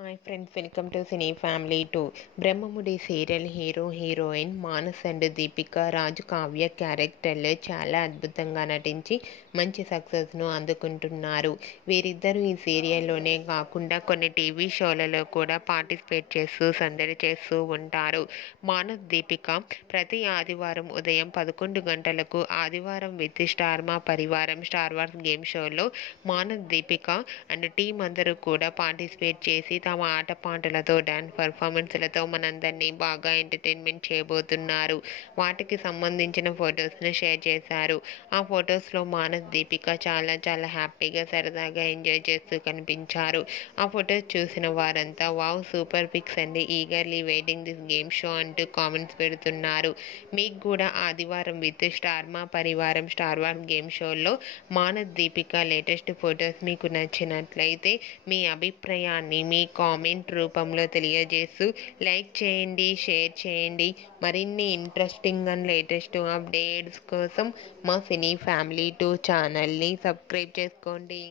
Hi friends, welcome to cine family 2. Brahmamudi serial hero heroine Manas and Deepika Raju Kavya క్యారెక్టర్లో చాలా అద్భుతంగా నటించి మంచి సక్సెస్ను అందుకుంటున్నారు. వీరిద్దరూ ఈ సీరియల్లోనే కాకుండా కొన్ని టీవీ షోలలో కూడా పార్టిసిపేట్ చేస్తూ సందడి చేస్తూ ఉంటారు. మానస్ దీపిక ప్రతి ఆదివారం ఉదయం 11 గంటలకు ఆదివారం విత్ స్టార్ మా పరివారం స్టార్ వార్స్ గేమ్ షోలో మానస్ దీపిక అండ్ టీం అందరూ కూడా పార్టిసిపేట్ చేసి తమ ఆటపాటలతో డ్యాన్స్ పర్ఫార్మెన్స్లతో మనందరినీ బాగా ఎంటర్టైన్మెంట్ చేయబోతున్నారు. వాటికి సంబంధించిన ఫొటోస్ను షేర్ చేశారు. ఆ ఫొటోస్లో మానస్ దీపిక చాలా చాలా హ్యాపీగా సరదాగా ఎంజాయ్ చేస్తూ కనిపించారు. ఆ ఫొటోస్ చూసిన వారంతా వావ్ సూపర్ పిక్స్ అండి, eagerly waiting this game show అంటూ కామెంట్స్ పెడుతున్నారు. మీకు కూడా ఆదివారం విత్ స్టార్ మా పరివారం స్టార్ వార్స్ గేమ్ షోలో మానస్ దీపిక లేటెస్ట్ ఫొటోస్ మీకు నచ్చినట్లయితే మీ అభిప్రాయాన్ని మీ కామెంట్ రూపంలో తెలియజేస్తూ లైక్ చేయండి, షేర్ చేయండి. మరిన్ని ఇంట్రెస్టింగ్ అండ్ లేటెస్ట్ అప్డేట్స్ కోసం మా సినీ ఫ్యామిలీ 2 ఛానల్ని సబ్స్క్రైబ్ చేసుకోండి.